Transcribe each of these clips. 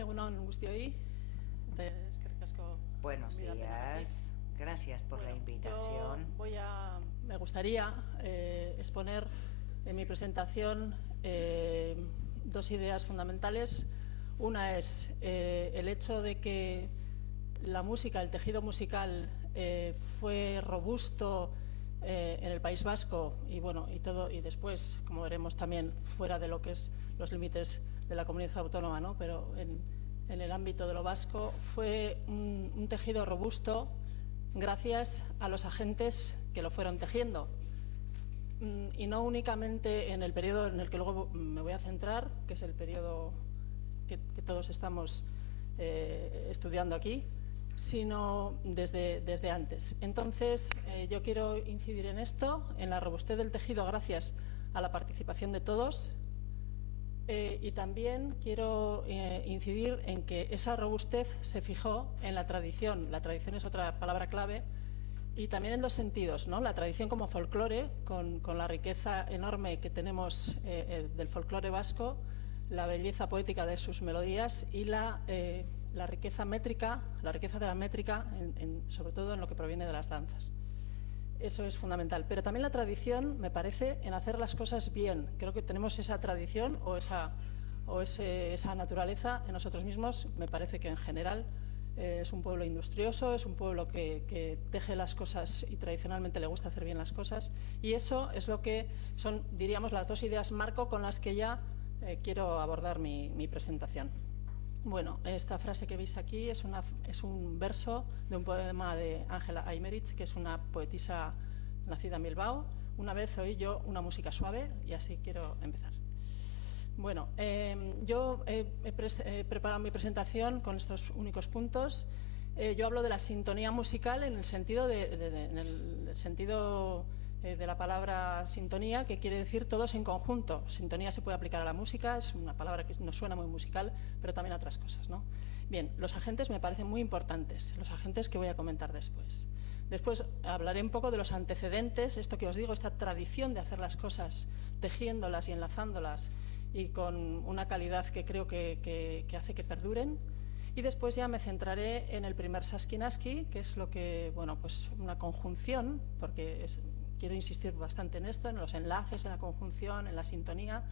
Egunon guztioi, eskerrik asko. Buenos días, gracias por la invitación. Me gustaría exponer en mi presentación dos ideas fundamentales. Una es el hecho de que la música, el tejido musical fue robusto en el País Vasco y después, como veremos también, fuera de lo que es los límites de la comunidad autónoma, ¿no? Pero en el ámbito de lo vasco fue un tejido robusto gracias a los agentes que lo fueron tejiendo. Y no únicamente en el periodo en el que luego me voy a centrar, que es el periodo que todos estamos estudiando aquí, sino desde antes. Entonces, yo quiero incidir en esto, en la robustez del tejido gracias a la participación de todos, y también quiero incidir en que esa robustez se fijó en la tradición. La tradición es otra palabra clave, y también en dos sentidos, ¿no? La tradición como folclore, con la riqueza enorme que tenemos del folclore vasco, la belleza poética de sus melodías y la riqueza métrica, la riqueza de la métrica, sobre todo en lo que proviene de las danzas. Eso es fundamental. Pero también la tradición, me parece, en hacer las cosas bien. Creo que tenemos esa tradición o esa naturaleza en nosotros mismos. Me parece que en general es un pueblo industrioso, es un pueblo que teje las cosas y tradicionalmente le gusta hacer bien las cosas. Y eso es lo que son, diríamos, las dos ideas marco con las que ya quiero abordar mi presentación. Bueno, esta frase que veis aquí es un verso de un poema de Ángela Aymerich, que es una poetisa nacida en Bilbao. Una vez oí yo una música suave y así quiero empezar. Bueno, yo he preparado mi presentación con estos únicos puntos. Yo hablo de la sintonía musical en el sentido de la palabra sintonía, que quiere decir todos en conjunto. Sintonía se puede aplicar a la música, es una palabra que nos suena muy musical, pero también a otras cosas, ¿no? Bien, los agentes me parecen muy importantes, los agentes que voy a comentar después. Después hablaré un poco de los antecedentes, esto que os digo, esta tradición de hacer las cosas tejiéndolas y enlazándolas y con una calidad que creo que hace que perduren. Y después ya me centraré en el primer Saski-Naski, que es lo que, bueno, pues una conjunción, porque quiero insistir bastante en esto, en los enlaces, en la conjunción, en la sintonía,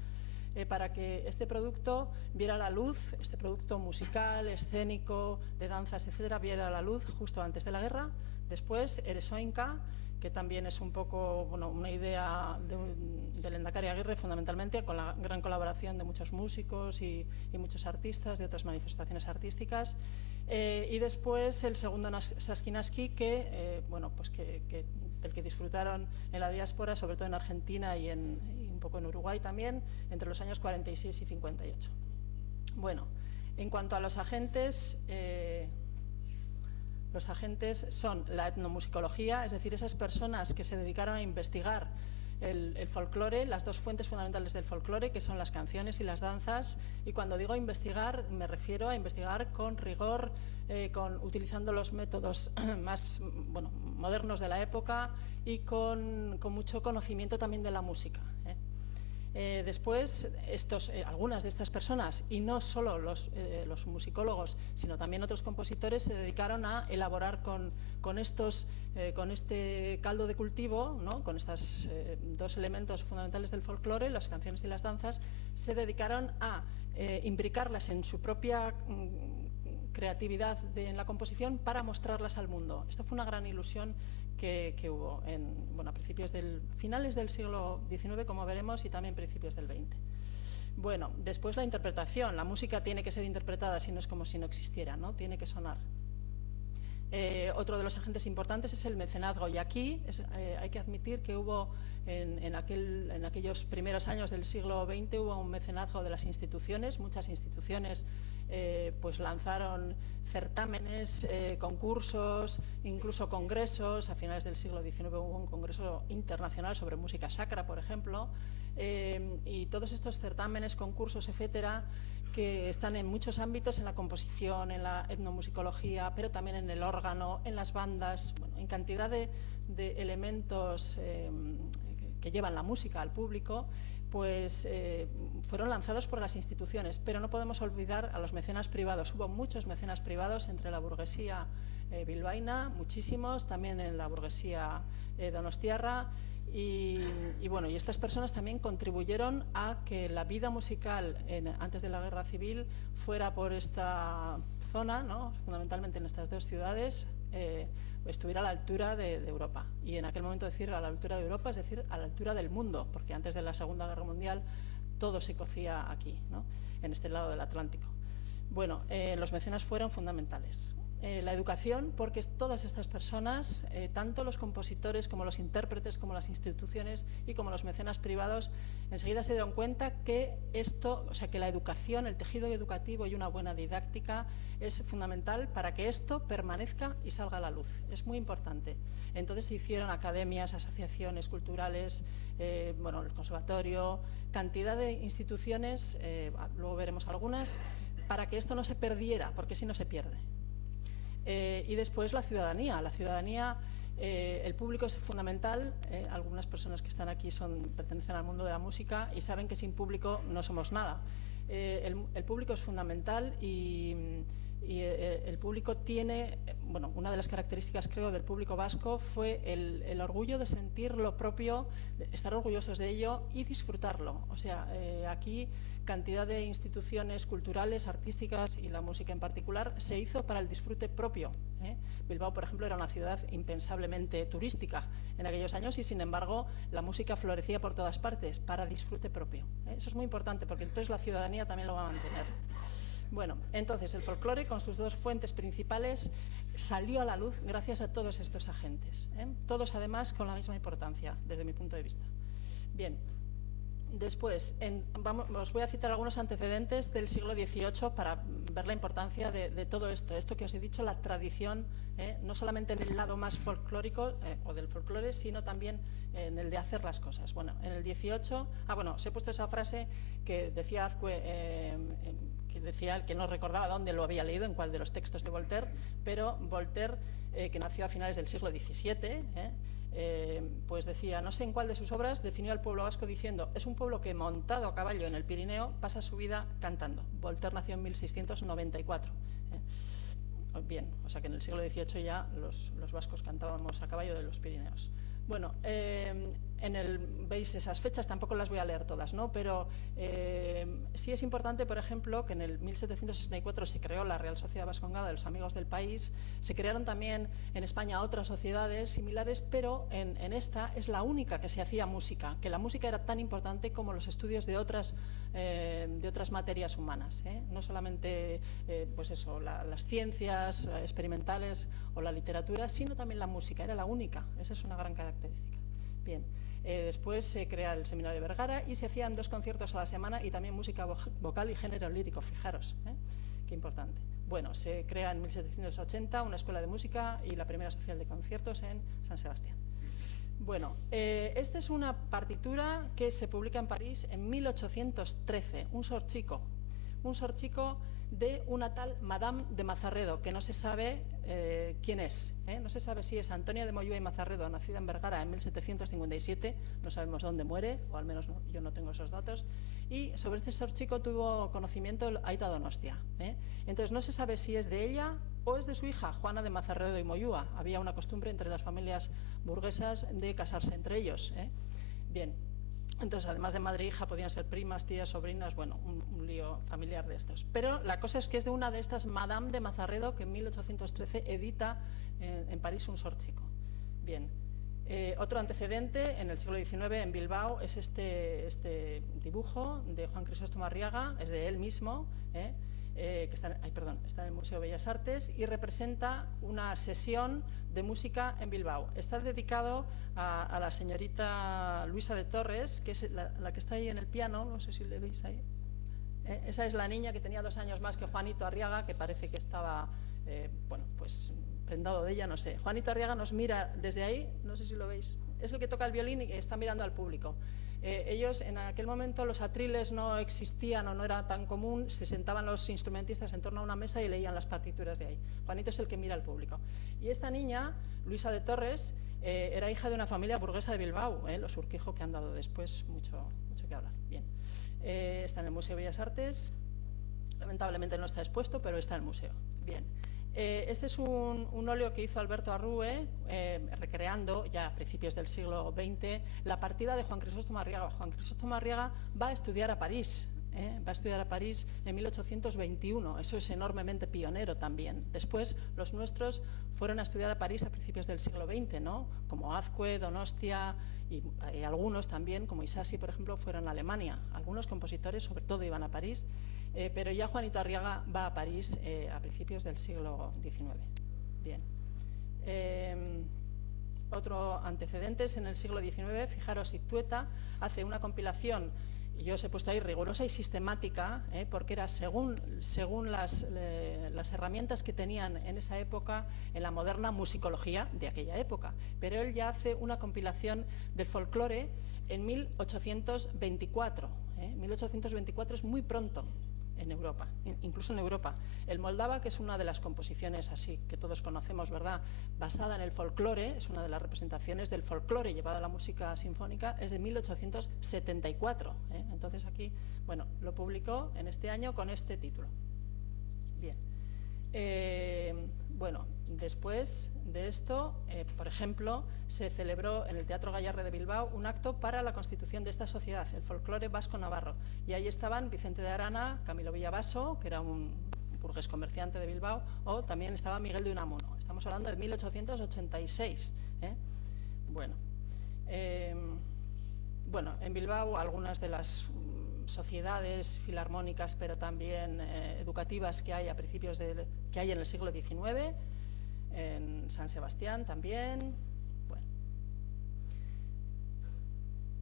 para que este producto viera la luz, este producto musical, escénico, de danzas, etcétera, viera la luz justo antes de la guerra. Después, Eresoinka, que también es un poco, bueno, una idea del Lehendakari Aguirre, fundamentalmente, con la gran colaboración de muchos músicos y muchos artistas de otras manifestaciones artísticas. Y después el segundo Saski-Naski, bueno, pues del que disfrutaron en la diáspora, sobre todo en Argentina y un poco en Uruguay también, entre los años 46 y 58. Bueno, en cuanto a los agentes son la etnomusicología, es decir, esas personas que se dedicaron a investigar el folclore, las dos fuentes fundamentales del folclore, que son las canciones y las danzas. Y cuando digo investigar, me refiero a investigar con rigor, utilizando los métodos más modernos de la época y con mucho conocimiento también de la música. Después, algunas de estas personas, y no solo los musicólogos, sino también otros compositores, se dedicaron a elaborar con este caldo de cultivo, ¿no? Con estos dos elementos fundamentales del folclore, las canciones y las danzas, se dedicaron a imbricarlas en su propia creatividad en la composición para mostrarlas al mundo. Esto fue una gran ilusión que hubo a finales del siglo XIX, como veremos, y también principios del XX. Bueno, después la interpretación. La música tiene que ser interpretada, si no es como si no existiera, ¿no? Tiene que sonar. Otro de los agentes importantes es el mecenazgo, y aquí hay que admitir que hubo en aquellos primeros años del siglo XX hubo un mecenazgo de las instituciones. Muchas instituciones pues lanzaron certámenes, concursos, incluso congresos. A finales del siglo XIX hubo un congreso internacional sobre música sacra, por ejemplo, y todos estos certámenes, concursos, etcétera, que están en muchos ámbitos, en la composición, en la etnomusicología, pero también en el órgano, en las bandas, en cantidad de elementos que llevan la música al público, pues fueron lanzados por las instituciones, pero no podemos olvidar a los mecenas privados. Hubo muchos mecenas privados entre la burguesía bilbaína, muchísimos, también en la burguesía donostiarra, y estas personas también contribuyeron a que la vida musical antes de la Guerra Civil fuera por esta zona, ¿no? Fundamentalmente en estas dos ciudades, estuviera a la altura de Europa. Y en aquel momento decir a la altura de Europa es decir a la altura del mundo, porque antes de la Segunda Guerra Mundial todo se cocía aquí, ¿no? En este lado del Atlántico. Bueno, los mecenas fueron fundamentales. La educación, porque todas estas personas, tanto los compositores como los intérpretes, como las instituciones y como los mecenas privados, enseguida se dieron cuenta que esto, o sea, que la educación, el tejido educativo y una buena didáctica es fundamental para que esto permanezca y salga a la luz. Es muy importante. Entonces se hicieron academias, asociaciones culturales, el conservatorio, cantidad de instituciones, luego veremos algunas, para que esto no se perdiera, porque si no se pierde. Y después la ciudadanía. La ciudadanía, el público es fundamental. Algunas personas que están aquí pertenecen al mundo de la música y saben que sin público no somos nada. El público es fundamental y el público tiene, una de las características, creo, del público vasco fue el orgullo de sentir lo propio, de estar orgullosos de ello y disfrutarlo. O sea, aquí cantidad de instituciones culturales, artísticas y la música en particular se hizo para el disfrute propio. Bilbao, por ejemplo, era una ciudad impensablemente turística en aquellos años y, sin embargo, la música florecía por todas partes para disfrute propio. Eso es muy importante porque entonces la ciudadanía también lo va a mantener. Bueno, entonces el folclore con sus dos fuentes principales salió a la luz gracias a todos estos agentes, todos además con la misma importancia desde mi punto de vista. Bien. Después, os voy a citar algunos antecedentes del siglo XVIII para ver la importancia de todo esto que os he dicho, la tradición, no solamente en el lado más folclórico o del folclore, sino también en el de hacer las cosas. Bueno, en el XVIII, os he puesto esa frase que decía Azcue, que decía que no recordaba dónde lo había leído, en cuál de los textos de Voltaire, pero Voltaire, que nació a finales del siglo XVII, pues decía, no sé en cuál de sus obras definió al pueblo vasco diciendo, es un pueblo que montado a caballo en el Pirineo pasa su vida cantando. Voltaire nació en 1694. Bien, o sea que en el siglo XVIII ya los vascos cantábamos a caballo de los Pirineos. Bueno, veis esas fechas, tampoco las voy a leer todas, ¿no? Pero sí es importante, por ejemplo, que en el 1764 se creó la Real Sociedad Vascongada de los Amigos del País. Se crearon también en España otras sociedades similares, pero en esta es la única que se hacía música, que la música era tan importante como los estudios de otras materias humanas, no solamente las ciencias experimentales o la literatura, sino también la música, era la única. Esa es una gran característica. Bien, después se crea el Seminario de Vergara y se hacían 2 conciertos a la semana y también música vocal y género lírico, fijaros, qué importante. Bueno, se crea en 1780 una escuela de música y la primera social de conciertos en San Sebastián. Bueno, esta es una partitura que se publica en París en 1813, un sorchico de una tal Madame de Mazarredo, que no se sabe quién es, no se sabe si es Antonia de Moyúa y Mazarredo, nacida en Vergara en 1757, no sabemos dónde muere, o al menos yo no tengo esos datos, y sobre este sorchico tuvo conocimiento Aita Donostia. Entonces no se sabe si es de ella o es de su hija, Juana de Mazarredo y Moyúa. Había una costumbre entre las familias burguesas de casarse entre ellos. Bien. Entonces, además de madre e hija, podían ser primas, tías, sobrinas, bueno, un lío familiar de estos. Pero la cosa es que es de una de estas Madame de Mazarredo que en 1813 edita en París un sorchico. Bien. Otro antecedente en el siglo XIX en Bilbao es este dibujo de Juan Crisóstomo Arriaga, es de él mismo, que está en el Museo de Bellas Artes y representa una sesión de música en Bilbao. Está dedicado a la señorita Luisa de Torres, que es la que está ahí en el piano, no sé si le veis ahí. Esa es la niña que tenía 2 años más que Juanito Arriaga, que parece que estaba, prendado de ella, no sé. Juanito Arriaga nos mira desde ahí, no sé si lo veis. Es el que toca el violín y está mirando al público. Ellos, en aquel momento, los atriles no existían o no era tan común, se sentaban los instrumentistas en torno a una mesa y leían las partituras de ahí. Juanito es el que mira al público. Y esta niña, Luisa de Torres, era hija de una familia burguesa de Bilbao, los Urquijo, que han dado después mucho que hablar. está en el Museo de Bellas Artes. Lamentablemente no está expuesto, pero está en el museo. Bien. Este es un óleo que hizo Alberto Arrue, recreando ya a principios del siglo XX la partida de Juan Crisóstomo Arriaga. Juan Crisóstomo Arriaga va a estudiar a París. Va a estudiar a París en 1821, eso es enormemente pionero también. Después los nuestros fueron a estudiar a París a principios del siglo XX, ¿no? Como Azcue, Donostia y algunos también, como Isasi, por ejemplo, fueron a Alemania. Algunos compositores sobre todo iban a París, pero ya Juanito Arriaga va a París a principios del siglo XIX. Bien. Otro antecedentes en el siglo XIX, fijaros, Itueta hace una compilación, y yo os he puesto ahí rigurosa y sistemática, porque era según las herramientas que tenían en esa época en la moderna musicología de aquella época. Pero él ya hace una compilación del folclore en 1824. 1824 es muy pronto en Europa, incluso en Europa. El Moldava, que es una de las composiciones así que todos conocemos, ¿verdad?, basada en el folclore, es una de las representaciones del folclore llevada a la música sinfónica, es de 1874. Entonces aquí, bueno, lo publicó en este año con este título. Bien. Bueno, después de esto, por ejemplo, se celebró en el Teatro Gallarre de Bilbao un acto para la constitución de esta sociedad, el folclore vasco-navarro. Y ahí estaban Vicente de Arana, Camilo Villavaso, que era un burgués comerciante de Bilbao, o también estaba Miguel de Unamuno. Estamos hablando de 1886. Bueno, en Bilbao algunas de las sociedades filarmónicas, pero también educativas que hay a principios que hay en el siglo XIX, en San Sebastián también. Bueno.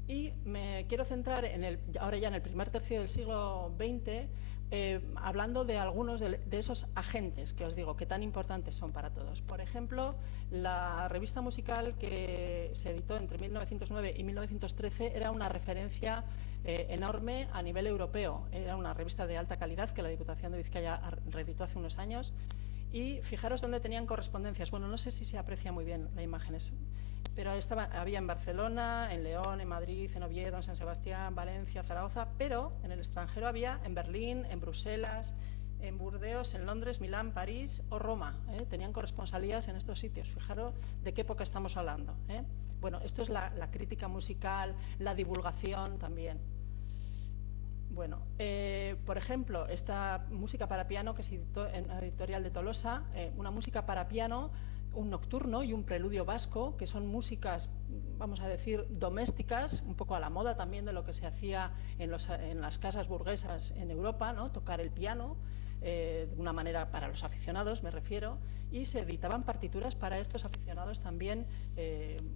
Y me quiero centrar ahora ya en el primer tercio del siglo XX, hablando de algunos de esos agentes que os digo que tan importantes son para todos. Por ejemplo, la revista musical que se editó entre 1909 y 1913 era una referencia enorme a nivel europeo. Era una revista de alta calidad que la Diputación de Vizcaya reeditó hace unos años. Y fijaros dónde tenían correspondencias. Bueno, no sé si se aprecia muy bien la imagen, pero había en Barcelona, en León, en Madrid, en Oviedo, en San Sebastián, Valencia, Zaragoza, pero en el extranjero había en Berlín, en Bruselas, en Burdeos, en Londres, Milán, París o Roma. Tenían corresponsalías en estos sitios. Fijaros de qué época estamos hablando. Bueno, esto es la crítica musical, la divulgación también. Bueno, por ejemplo, esta música para piano que se editó en la editorial de Tolosa, una música para piano, un nocturno y un preludio vasco, que son músicas, vamos a decir, domésticas, un poco a la moda también de lo que se hacía en las casas burguesas en Europa, ¿no? Tocar el piano, de una manera para los aficionados, me refiero, y se editaban partituras para estos aficionados también,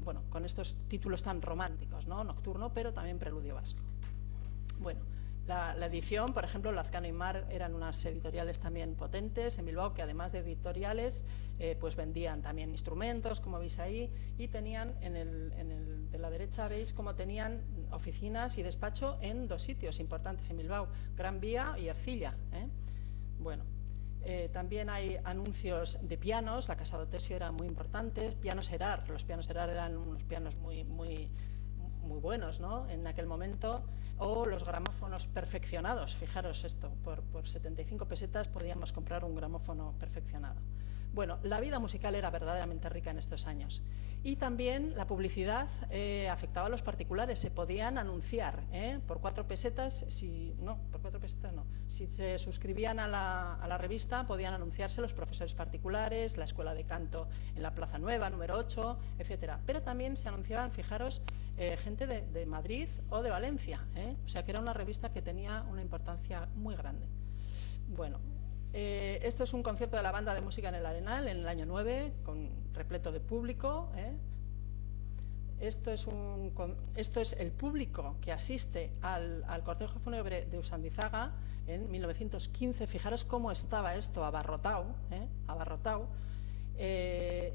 bueno, con estos títulos tan románticos, ¿no? Nocturno, pero también preludio vasco. Bueno. La edición, por ejemplo, Lazcano y Mar eran unas editoriales también potentes en Bilbao, que además de editoriales, pues vendían también instrumentos, como veis ahí, y tenían de la derecha, veis cómo tenían oficinas y despacho en dos sitios importantes en Bilbao, Gran Vía y Ercilla. Bueno, también hay anuncios de pianos, la Casa Dotesio era muy importante, pianos Erar, los pianos Erar eran unos pianos muy buenos, ¿no?, en aquel momento, o los gramófonos perfeccionados. Fijaros esto, por 75 pesetas podíamos comprar un gramófono perfeccionado. Bueno, la vida musical era verdaderamente rica en estos años. Y también la publicidad afectaba a los particulares. Se podían anunciar por 4 pesetas, por 4 pesetas no. Si se suscribían a la revista, podían anunciarse los profesores particulares, la escuela de canto en la Plaza Nueva, número 8, etcétera. Pero también se anunciaban, fijaros, gente de Madrid o de Valencia. O sea que era una revista que tenía una importancia muy grande. Bueno. Esto es un concierto de la banda de música en el Arenal en el año 9, repleto de público. Esto es el público que asiste al cortejo fúnebre de Usandizaga en 1915. Fijaros cómo estaba esto abarrotado,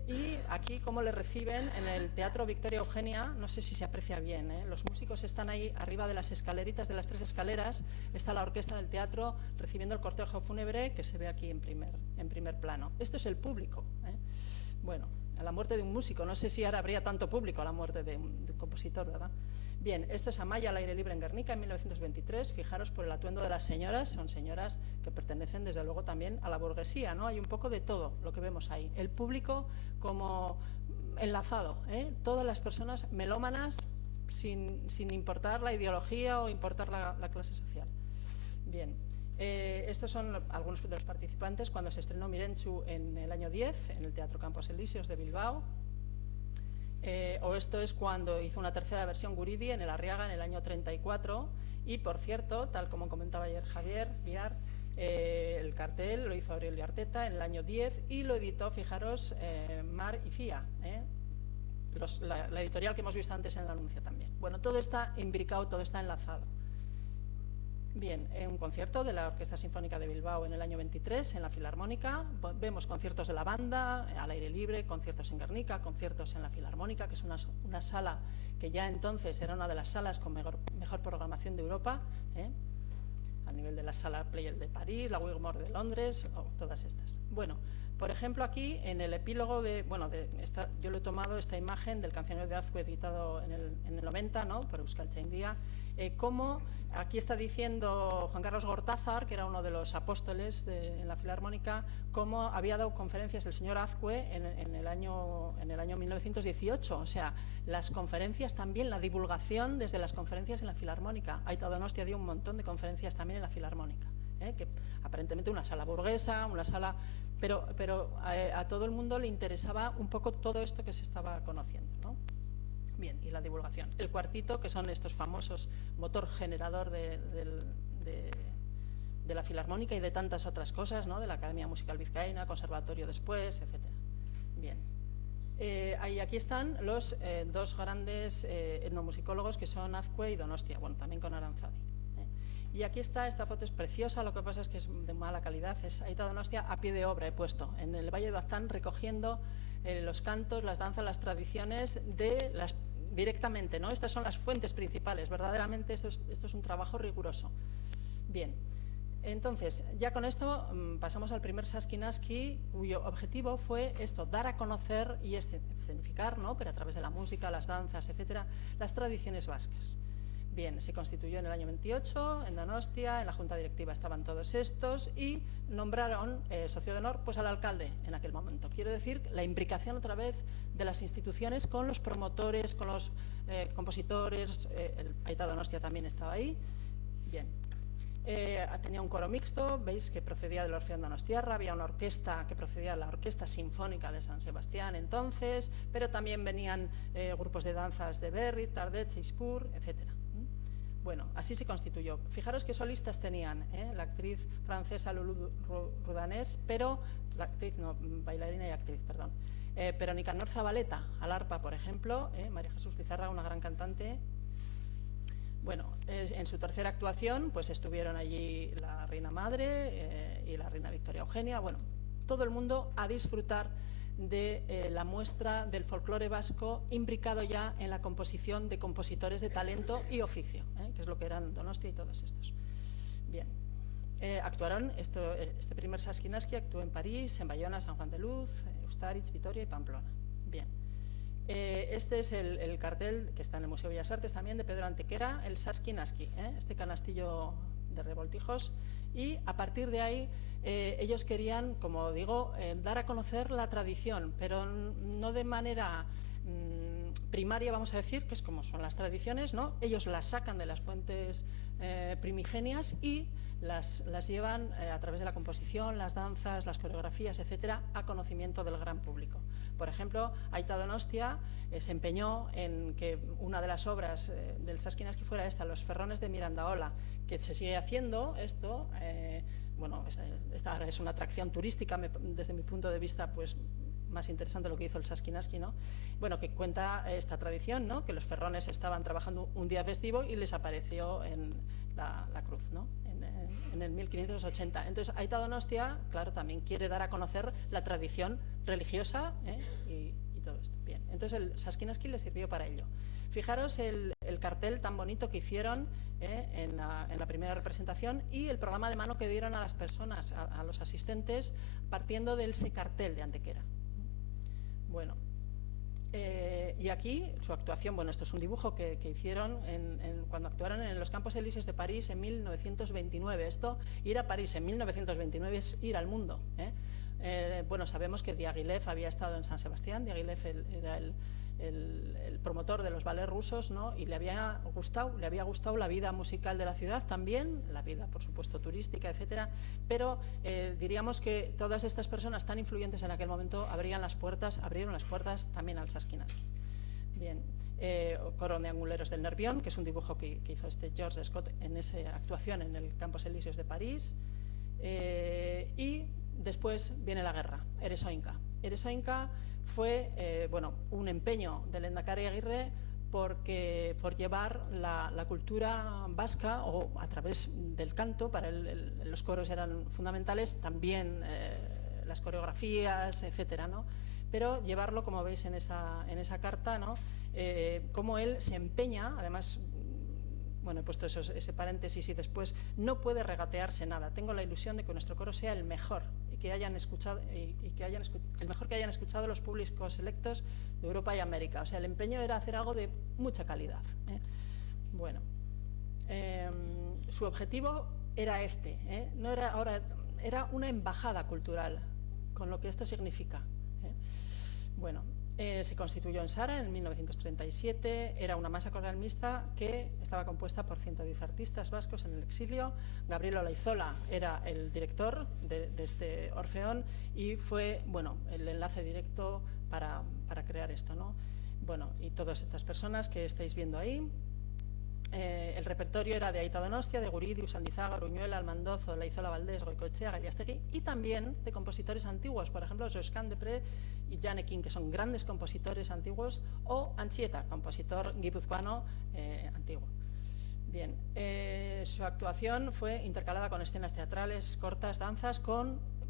y aquí cómo le reciben en el Teatro Victoria Eugenia. No sé si se aprecia bien, los músicos están ahí arriba de las escaleritas, de las 3 escaleras, está la orquesta del teatro recibiendo el cortejo fúnebre, que se ve aquí en primer plano. Esto es el público. Bueno, a la muerte de un músico, no sé si ahora habría tanto público a la muerte de un compositor, ¿verdad? Bien, esto es Amaya al aire libre en Guernica en 1923. Fijaros por el atuendo de las señoras, son señoras que pertenecen desde luego también a la burguesía, ¿no? Hay un poco de todo lo que vemos ahí. El público como enlazado, todas las personas melómanas sin importar la ideología o importar la clase social. Bien, estos son algunos de los participantes cuando se estrenó Mirentxu en el año 10 en el Teatro Campos Elíseos de Bilbao. O esto es cuando hizo una tercera versión Guridi en el Arriaga en el año 34 y, por cierto, tal como comentaba ayer Javier Villar, el cartel lo hizo Aurelio Arteta en el año 10 y lo editó, fijaros, Mar y Cía, la editorial que hemos visto antes en el anuncio también. Bueno, todo está imbricado, todo está enlazado. Bien, en un concierto de la Orquesta Sinfónica de Bilbao en el año 23, en la Filarmónica, vemos conciertos de la banda, al aire libre, conciertos en Guernica, conciertos en la Filarmónica, que es una sala que ya entonces era una de las salas con mejor programación de Europa, a nivel de la sala Pleyel de París, la Wigmore de Londres, todas estas. Bueno, por ejemplo, aquí en el epílogo yo lo he tomado esta imagen del cancionero de Azcue editado en el 90, ¿no?, por Euskaltzaindia, cómo aquí está diciendo Juan Carlos Gortázar, que era uno de los apóstoles en la Filarmónica, cómo había dado conferencias el señor Azcue en el año 1918. O sea, las conferencias también, la divulgación desde las conferencias en la Filarmónica. Aita Donostia dio un montón de conferencias también en la Filarmónica, que aparentemente una sala burguesa, una sala... Pero a todo el mundo le interesaba un poco todo esto que se estaba conociendo, ¿no? Bien, y la divulgación. El cuartito, que son estos famosos motor generador de la Filarmónica y de tantas otras cosas, ¿no?, de la Academia Musical Vizcaína, Conservatorio después, etc. Bien. Aquí están los dos grandes etnomusicólogos que son Azcue y Donostia, bueno, también con Aranzadi. Y aquí está, esta foto es preciosa, lo que pasa es que es de mala calidad, es Aita Donostia a pie de obra, he puesto, en el Valle de Baztán, recogiendo los cantos, las danzas, las tradiciones directamente, ¿no? Estas son las fuentes principales, verdaderamente esto es un trabajo riguroso. Bien, entonces, ya con esto pasamos al primer Saski-Naski, cuyo objetivo fue esto, dar a conocer y escenificar, ¿no?, pero a través de la música, las danzas, etcétera, las tradiciones vascas. Bien, se constituyó en el año 28, en Donostia, en la junta directiva estaban todos estos y nombraron socio de honor pues al alcalde en aquel momento. Quiero decir, la imbricación otra vez de las instituciones con los promotores, con los compositores, Aita Donostia también estaba ahí. Bien, tenía un coro mixto, veis que procedía del Orfeón Donostiarra, había una orquesta que procedía de la Orquesta Sinfónica de San Sebastián entonces, pero también venían grupos de danzas de Berry, Tardet, Seispur, etcétera. Bueno, así se constituyó. Fijaros qué solistas tenían, la actriz francesa Lulu Rudanés, pero la actriz, no, bailarina y actriz, perdón. Pero Nicanor Zabaleta, al arpa, por ejemplo, María Jesús Lizarra, una gran cantante. Bueno, en su tercera actuación, pues estuvieron allí la reina madre y la reina Victoria Eugenia. Bueno, todo el mundo a disfrutar de la muestra del folclore vasco imbricado ya en la composición de compositores de talento y oficio, que es lo que eran Donostia y todos estos. Bien, actuaron, este primer Saski-Naski actuó en París, en Bayona, San Juan de Luz, Ustaritz, Vitoria y Pamplona. Bien, este es el cartel que está en el Museo de Bellas Artes también de Pedro Antequera, el Saski-Naski, este canastillo de revoltijos, y a partir de ahí ellos querían, como digo, dar a conocer la tradición, pero no de manera primaria, vamos a decir, que es como son las tradiciones, ¿no? Ellos las sacan de las fuentes primigenias y las llevan a través de la composición, las danzas, las coreografías, etcétera, a conocimiento del gran público. Por ejemplo, Aita Donostia se empeñó en que una de las obras del Saski-Naski fuera esta, Los Ferrones de Mirandaola, que se sigue haciendo esto. Bueno, esta ahora es una atracción turística, desde mi punto de vista, pues más interesante lo que hizo el Saski-Naski, ¿no? Bueno, que cuenta esta tradición, ¿no?, que los ferrones estaban trabajando un día festivo y les apareció en la cruz, ¿no?, en el 1580. Entonces, Aita Donostia, claro, también quiere dar a conocer la tradición religiosa y todo esto. Bien, entonces el Saski-Naski le sirvió para ello. Fijaros el cartel tan bonito que hicieron en la primera representación y el programa de mano que dieron a las personas, a los asistentes, partiendo de ese cartel de Antequera. Bueno, Y aquí su actuación, bueno, esto es un dibujo que hicieron cuando actuaron en los Campos Elíseos de París en 1929. Ir a París en 1929 es ir al mundo, bueno, sabemos que Diaghilev había estado en San Sebastián. Diaghilev era el promotor de los ballets rusos, ¿no? Y le había gustado la vida musical de la ciudad también, la vida, por supuesto, turística, etcétera. Pero diríamos que todas estas personas tan influyentes en aquel momento abrieron las puertas también al Saskinsky. Bien, Coro de Anguleros del Nervión, que es un dibujo que hizo George Scott en esa actuación en el Campos Elíseos de París. Y después viene la guerra, Eresoinka. Eresoinka fue bueno, un empeño del Lehendakari Aguirre por llevar la cultura vasca, o a través del canto. Para él los coros eran fundamentales, también las coreografías, etcétera, ¿no? Pero llevarlo, como veis en esa carta, ¿no? Cómo él se empeña, además. Bueno, he puesto ese paréntesis, y después: no puede regatearse nada. Tengo la ilusión de que nuestro coro sea el mejor y que hayan escuchado, el mejor que hayan escuchado los públicos selectos de Europa y América. O sea, el empeño era hacer algo de mucha calidad, Bueno, su objetivo era no era era una embajada cultural, con lo que esto significa. Bueno. Se constituyó en Sara en 1937, era una masa coral mixta que estaba compuesta por 110 artistas vascos en el exilio. Gabriel Olaizola era el director de este orfeón y fue, bueno, el enlace directo para crear esto, ¿no? Bueno, y todas estas personas que estáis viendo ahí. El repertorio era de Aita Donostia, de Guridius, Andizaga, Uruñuela, Almandoz, Olaizola Valdés, Goicoechea, Gallastegui, y también de compositores antiguos, por ejemplo, Josquin Desprez y Janekin, que son grandes compositores antiguos, o Anchieta, compositor guipuzcoano antiguo. Bien, su actuación fue intercalada con escenas teatrales, cortas, danzas,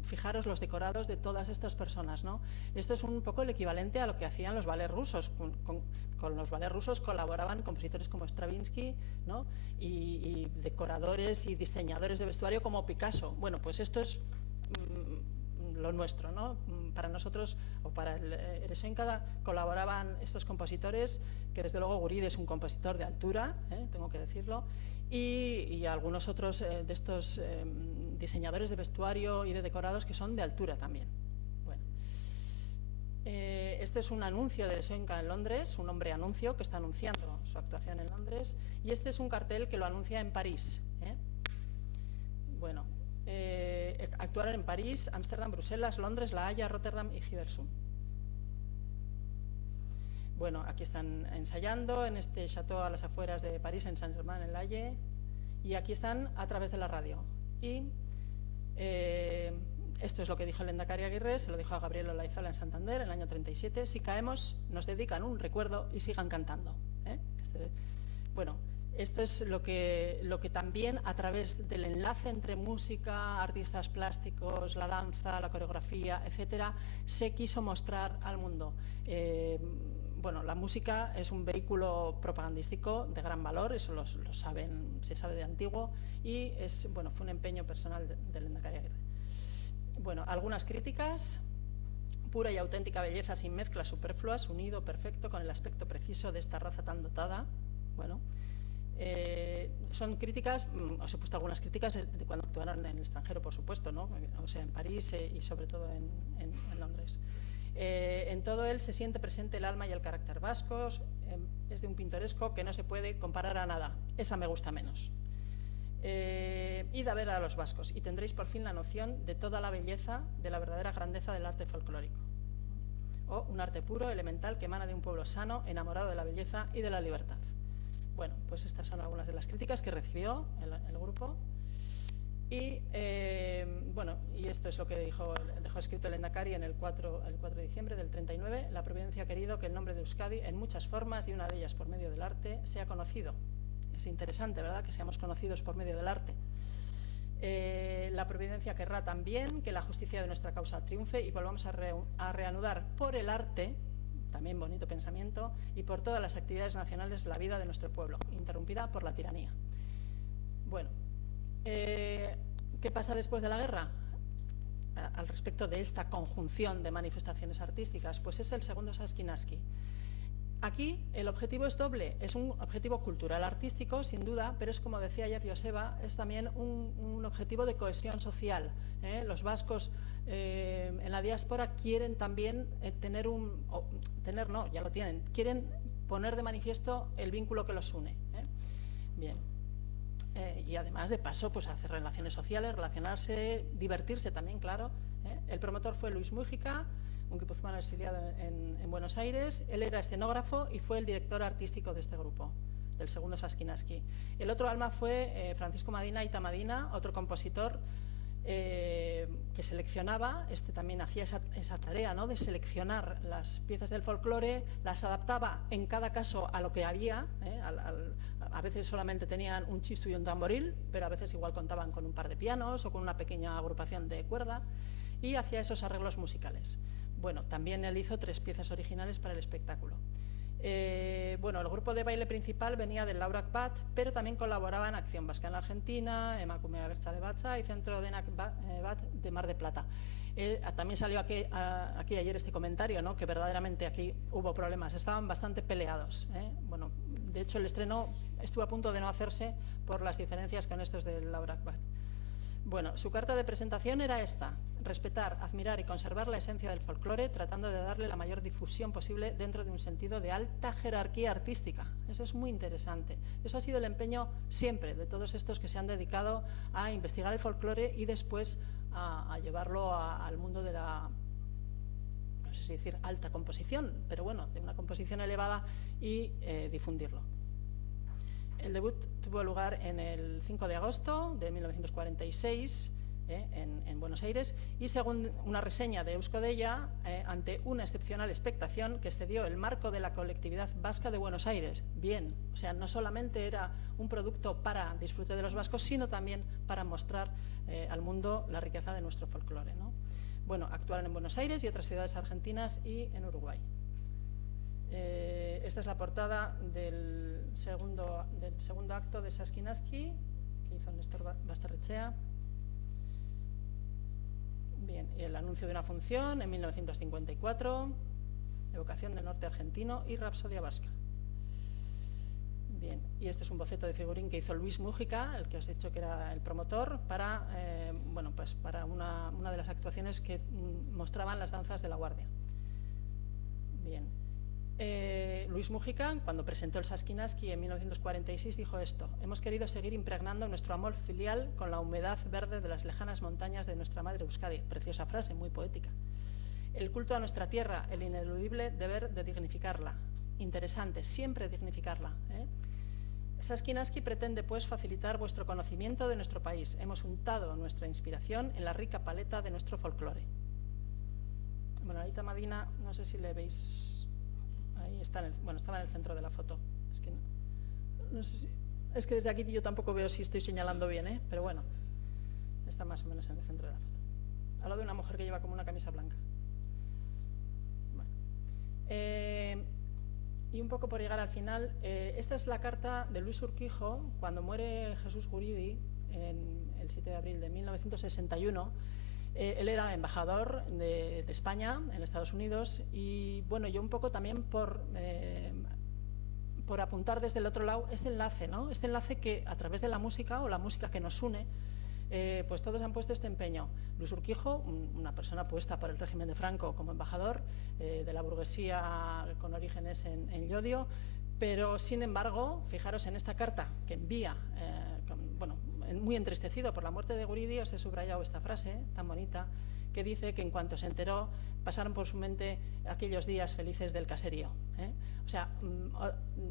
fijaros los decorados de todas estas personas, ¿no? Esto es un poco el equivalente a lo que hacían los ballets rusos. Con los ballets rusos colaboraban compositores como Stravinsky, ¿no? Y decoradores y diseñadores de vestuario como Picasso. Bueno, pues esto es lo nuestro, ¿no? Para nosotros, o para el Eresoinka, colaboraban estos compositores, que desde luego Guridi es un compositor de altura, tengo que decirlo, y algunos otros de estos diseñadores de vestuario y de decorados que son de altura también. Bueno, este es un anuncio de Eresoinka en Londres, un hombre anuncio que está anunciando su actuación en Londres, y este es un cartel que lo anuncia en París. Bueno, actuaron en París, Ámsterdam, Bruselas, Londres, La Haya, Rotterdam y Hilversum. Bueno, aquí están ensayando en este chateau a las afueras de París, en Saint-Germain-en-Laye, y aquí están a través de la radio. Y esto es lo que dijo el Lehendakari Aguirre, se lo dijo a Gabriel Olaizola en Santander en el año 37: si caemos, nos dedican un recuerdo y sigan cantando. Bueno, esto es lo que también, a través del enlace entre música, artistas plásticos, la danza, la coreografía, etcétera, se quiso mostrar al mundo. Bueno, la música es un vehículo propagandístico de gran valor, eso se sabe de antiguo, y bueno, fue un empeño personal del Lehendakari Aguirre. Bueno, algunas críticas: pura y auténtica belleza sin mezclas superfluas, unido perfecto con el aspecto preciso de esta raza tan dotada. Bueno, son críticas, os he puesto algunas críticas de cuando actuaron en el extranjero, por supuesto, ¿no? O sea, en París y sobre todo en Londres. En todo él se siente presente el alma y el carácter vascos. Es de un pintoresco que no se puede comparar a nada. Esa me gusta menos. Id a ver a los vascos y tendréis por fin la noción de toda la belleza, de la verdadera grandeza del arte folclórico. O un arte puro, elemental, que emana de un pueblo sano, enamorado de la belleza y de la libertad. Bueno, pues estas son algunas de las críticas que recibió el grupo. Y bueno, y esto es lo que dejó escrito el Lehendakari el 4 de diciembre del 39. La Providencia ha querido que el nombre de Euskadi, en muchas formas, y una de ellas por medio del arte, sea conocido. Es interesante, ¿verdad?, que seamos conocidos por medio del arte. La Providencia querrá también que la justicia de nuestra causa triunfe y volvamos a reanudar por el arte, también bonito pensamiento, y por todas las actividades nacionales la vida de nuestro pueblo, interrumpida por la tiranía. Bueno, ¿qué pasa después de la guerra? al respecto de esta conjunción de manifestaciones artísticas? Pues es el segundo Saski-Naski. Aquí el objetivo es doble, es un objetivo cultural artístico, sin duda, pero es, como decía ayer Joseba, es también un objetivo de cohesión social. Los vascos en la diáspora quieren también ya lo tienen, quieren poner de manifiesto el vínculo que los une. Bien. Y además, de paso, pues hacer relaciones sociales, relacionarse, divertirse también, claro. El promotor fue Luis Mújica, un guipuzcoano exiliado en Buenos Aires. Él era escenógrafo y fue el director artístico de este grupo, del segundo Saski-Naski. El otro alma fue Francisco Aita Madina, otro compositor que seleccionaba, también hacía esa tarea, ¿no?, de seleccionar las piezas del folclore, las adaptaba en cada caso a lo que había. A veces solamente tenían un chistu y un tamboril, pero a veces igual contaban con un par de pianos o con una pequeña agrupación de cuerda, y hacía esos arreglos musicales. Bueno, también él hizo 3 piezas originales para el espectáculo. Bueno, el grupo de baile principal venía del Laurak Bat, pero también colaboraba en Acción Vasca en la Argentina, Emakume Abertzale Batza y Centro Denak Bat de Mar de Plata. También salió aquí ayer este comentario, ¿no?, que verdaderamente aquí hubo problemas, estaban bastante peleados. Bueno, de hecho el estreno estuvo a punto de no hacerse por las diferencias con estos del Laurak Bat. Bueno, su carta de presentación era esta: respetar, admirar y conservar la esencia del folclore, tratando de darle la mayor difusión posible dentro de un sentido de alta jerarquía artística. Eso es muy interesante. Eso ha sido el empeño siempre de todos estos que se han dedicado a investigar el folclore y después a llevarlo al mundo de la, no sé si decir alta composición, pero bueno, de una composición elevada, y difundirlo. El debut tuvo lugar en el 5 de agosto de 1946 en Buenos Aires, y según una reseña de Eusko-Deià, ante una excepcional expectación que excedió el marco de la colectividad vasca de Buenos Aires. Bien, o sea, no solamente era un producto para disfrute de los vascos, sino también para mostrar al mundo la riqueza de nuestro folclore, ¿no? Bueno, actuaron en Buenos Aires y otras ciudades argentinas y en Uruguay. Esta es la portada del segundo acto de Saski-Naski que hizo Néstor Basterrechea. Bien, y el anuncio de una función en 1954, Evocación del Norte Argentino y Rapsodia Vasca. Bien, y este es un boceto de figurín que hizo Luis Mújica, el que os he dicho que era el promotor, para, bueno, pues para una de las actuaciones que mostraban las danzas de la Guardia. Bien. Luis Mújica, cuando presentó el Saski-Naski en 1946, dijo esto: hemos querido seguir impregnando nuestro amor filial con la humedad verde de las lejanas montañas de nuestra madre Euskadi. Preciosa frase, muy poética. El culto a nuestra tierra, el ineludible deber de dignificarla. Interesante, siempre dignificarla. Saski-Naski pretende, pues, facilitar vuestro conocimiento de nuestro país. Hemos untado nuestra inspiración en la rica paleta de nuestro folclore. Bueno, Aita Madina, no sé si le veis. Ahí está, estaba en el centro de la foto. Es que no sé si, es que desde aquí yo tampoco veo si estoy señalando bien, pero bueno, está más o menos en el centro de la foto. Al lado de una mujer que lleva como una camisa blanca. Bueno. Y un poco por llegar al final, esta es la carta de Luis Urquijo cuando muere Jesús Guridi el 7 de abril de 1961. Él era embajador de España en Estados Unidos, y bueno, yo un poco también por apuntar desde el otro lado este enlace, ¿no? Este enlace que a través de la música, o la música que nos une, pues todos han puesto este empeño. Luis Urquijo, una persona puesta por el régimen de Franco como embajador de la burguesía con orígenes en Llodio, pero sin embargo, fijaros en esta carta que envía, muy entristecido por la muerte de Guridi, os he subrayado esta frase tan bonita que dice que en cuanto se enteró pasaron por su mente aquellos días felices del caserío. O sea,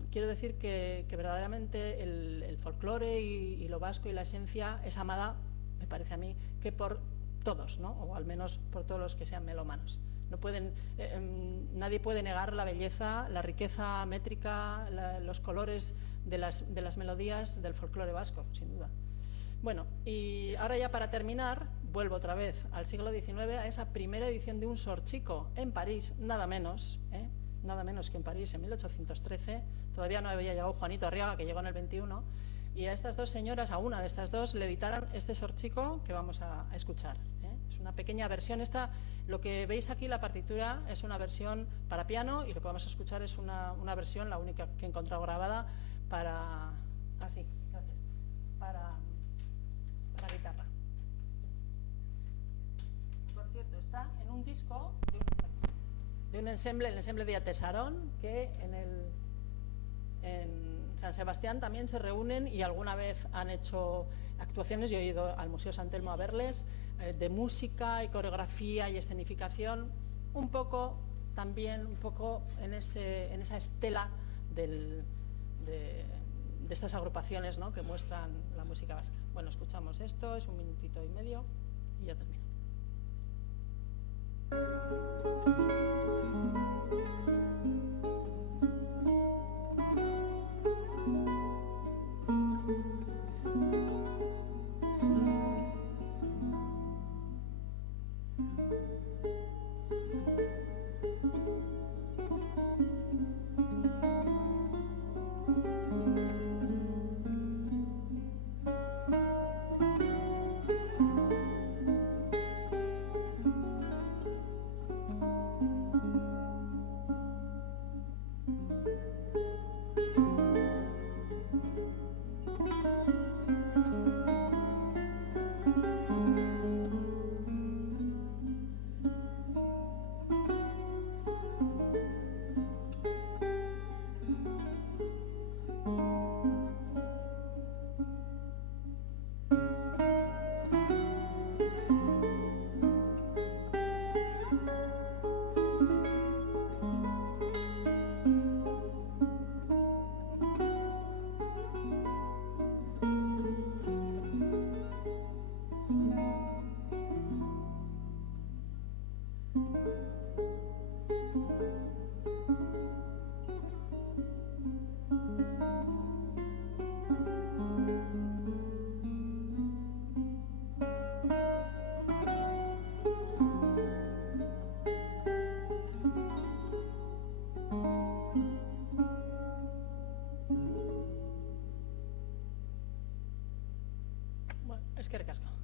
quiero decir que verdaderamente el folclore y lo vasco y la esencia es amada, me parece a mí, que por todos, ¿no? O al menos por todos los que sean melómanos. No pueden, nadie puede negar la belleza, la riqueza métrica, los colores de las melodías del folclore vasco, sin duda. Bueno, y ahora ya para terminar, vuelvo otra vez al siglo XIX, a esa primera edición de un sorchico en París, nada menos que en París en 1813. Todavía no había llegado Juanito Arriaga, que llegó en el 21, y a estas dos señoras, a una de estas dos, le editaron este sorchico que vamos a escuchar. Es una pequeña versión. Lo que veis aquí, la partitura, es una versión para piano y lo que vamos a escuchar es una versión, la única que he encontrado grabada, para guitarra. Por cierto, está en un disco de un ensemble, el ensemble de Atesarón, que en San Sebastián también se reúnen y alguna vez han hecho actuaciones. Yo he ido al Museo San Telmo a verles, de música y coreografía y escenificación, un poco en esa estela de estas agrupaciones, ¿no?, que muestran la música vasca. Bueno, escuchamos esto, es 1 minutito y medio y ya termino. Eskerrik asko.